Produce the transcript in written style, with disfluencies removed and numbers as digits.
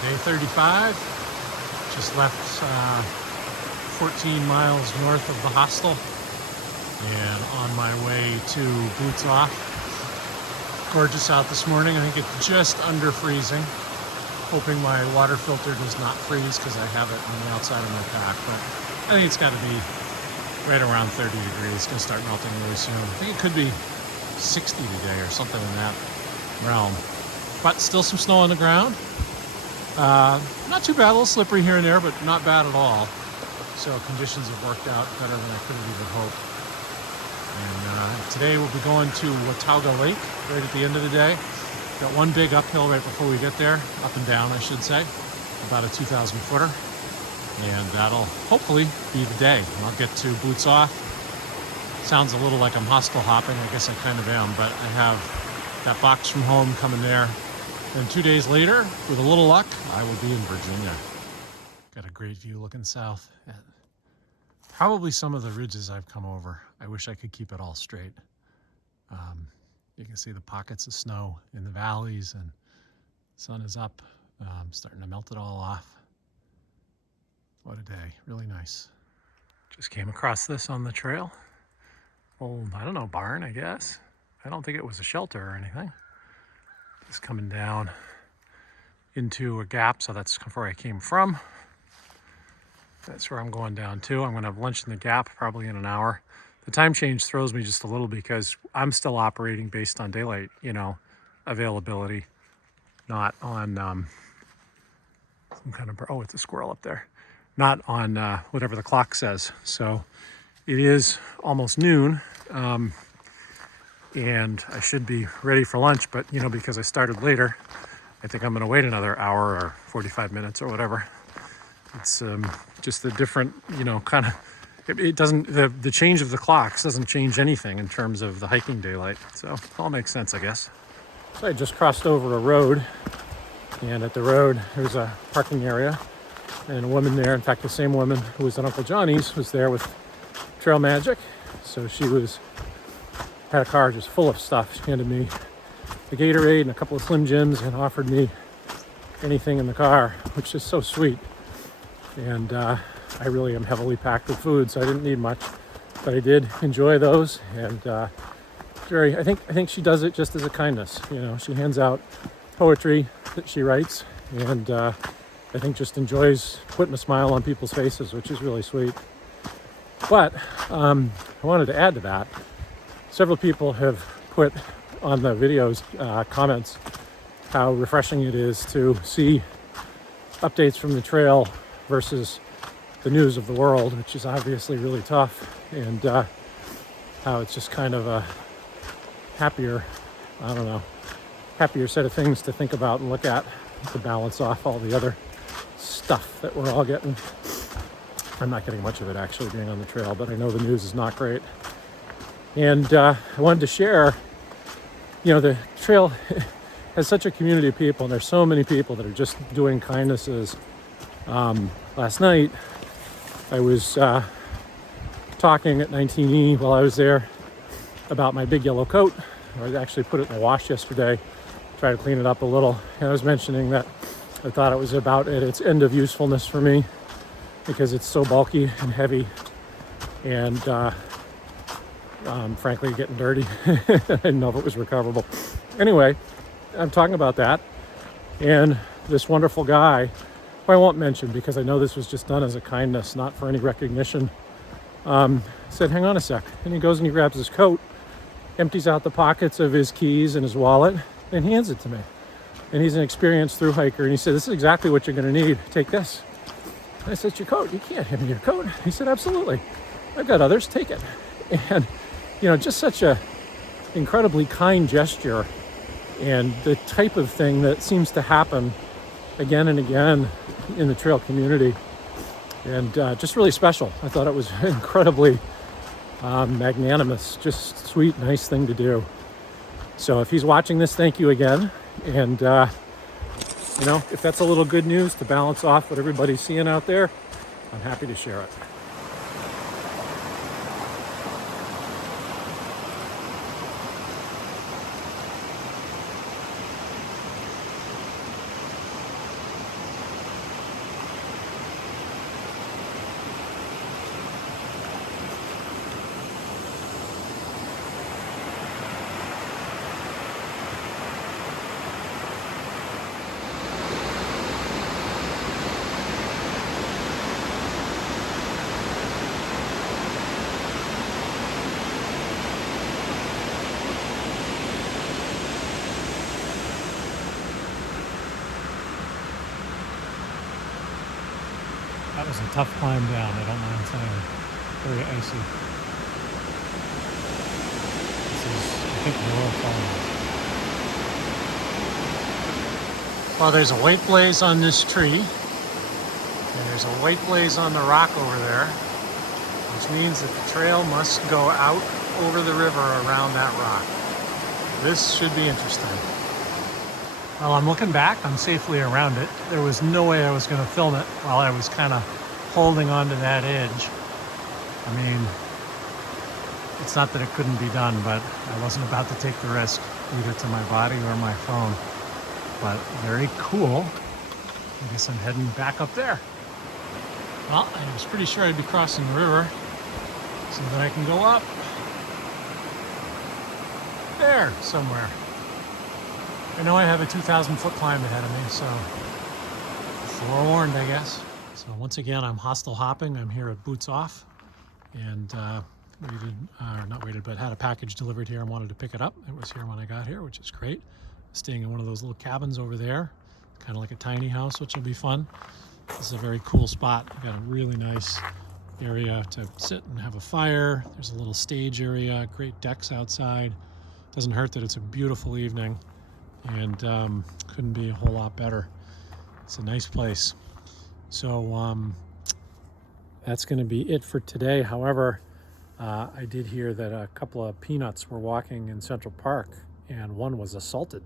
Day 35, just left 14 miles north of the hostel and on my way to Boots Off. Gorgeous out this morning. I think it's just under freezing. Hoping my water filter does not freeze because I have it on the outside of my pack, but I think it's got to be right around 30 degrees. It's going to start melting really soon. I think it could be 60 today or something in that realm, but still some snow on the ground. Not too bad, a little slippery here and there, but not bad at all. So conditions have worked out better than I could have even hoped. And today we'll be going to Watauga Lake right at the end of the day. Got one big uphill right before we get there, up and down I should say, about a 2,000 footer. And that'll hopefully be the day. And I'll get to Boots Off. Sounds a little like I'm hostel hopping, I guess I kind of am, but I have that box from home coming there. And 2 days later, with a little luck, I will be in Virginia. Got a great view looking south at probably some of the ridges I've come over. I wish I could keep it all straight. You can see the pockets of snow in the valleys, and the sun is up, starting to melt it all off. What a day, really nice. Just came across this on the trail. Old, I don't know, barn, I guess. I don't think it was a shelter or anything. Just coming down into a gap, so that's where I came from. That's where I'm going down to. I'm gonna have lunch in the gap probably in an hour. The time change throws me just a little because I'm still operating based on daylight, availability, not on some kind of, oh, it's a squirrel up there, not on whatever the clock says. So it is almost noon, and I should be ready for lunch, but because I started later, I think I'm going to wait another hour or 45 minutes or whatever. It's just the different, kind of, it doesn't, the change of the clocks doesn't change anything in terms of the hiking daylight. So it all makes sense, I guess. So I just crossed over a road, and at the road there's a parking area and a woman there. In fact, the same woman who was at Uncle Johnny's was there with Trail Magic. So she had a car just full of stuff. She handed me a Gatorade and a couple of Slim Jims and offered me anything in the car, which is so sweet. And I really am heavily packed with food, so I didn't need much, but I did enjoy those. And I think she does it just as a kindness. She hands out poetry that she writes, and I think just enjoys putting a smile on people's faces, which is really sweet. But I wanted to add to that. Several people have put on the videos comments how refreshing it is to see updates from the trail versus the news of the world, which is obviously really tough, and how it's just kind of a happier set of things to think about and look at to balance off all the other stuff that we're all getting. I'm not getting much of it actually being on the trail, but I know the news is not great. And I wanted to share, the trail has such a community of people, and there's so many people that are just doing kindnesses. Last night, I was talking at 19E while I was there about my big yellow coat. I actually put it in the wash yesterday, tried to clean it up a little. And I was mentioning that I thought it was about at its end of usefulness for me because it's so bulky and heavy and frankly getting dirty. I didn't know if it was recoverable. Anyway, I'm talking about that. And this wonderful guy, who I won't mention because I know this was just done as a kindness, not for any recognition, said, hang on a sec. And he goes and he grabs his coat, empties out the pockets of his keys and his wallet, and hands it to me. And he's an experienced thru hiker. And he said, this is exactly what you're going to need. Take this. And I said, your coat? You can't hand me your coat. He said, absolutely. I've got others. Take it. And, just such a incredibly kind gesture, and the type of thing that seems to happen again and again in the trail community, and just really special. I thought it was incredibly magnanimous, just sweet, nice thing to do. So if he's watching this, thank you again. And if that's a little good news to balance off what everybody's seeing out there, I'm happy to share it. That was a tough climb down, I don't mind saying. Very icy. This is, I think, Lower Falls. Well, there's a white blaze on this tree, and there's a white blaze on the rock over there, which means that the trail must go out over the river around that rock. This should be interesting. Well, I'm looking back, I'm safely around it. There was no way I was going to film it while I was kind of holding on to that edge. I mean, it's not that it couldn't be done, but I wasn't about to take the risk, either to my body or my phone. But very cool. I guess I'm heading back up there. Well, I was pretty sure I'd be crossing the river so that I can go up there somewhere. I know I have a 2,000-foot climb ahead of me, so forewarned, I guess. So once again, I'm hostel hopping. I'm here at Boots Off, and had a package delivered here and wanted to pick it up. It was here when I got here, which is great. Staying in one of those little cabins over there, kind of like a tiny house, which will be fun. This is a very cool spot. We've got a really nice area to sit and have a fire. There's a little stage area, great decks outside. Doesn't hurt that it's a beautiful evening, and couldn't be a whole lot better. It's a nice place. So that's going to be it for today. However, I did hear that a couple of peanuts were walking in Central Park, and one was assaulted.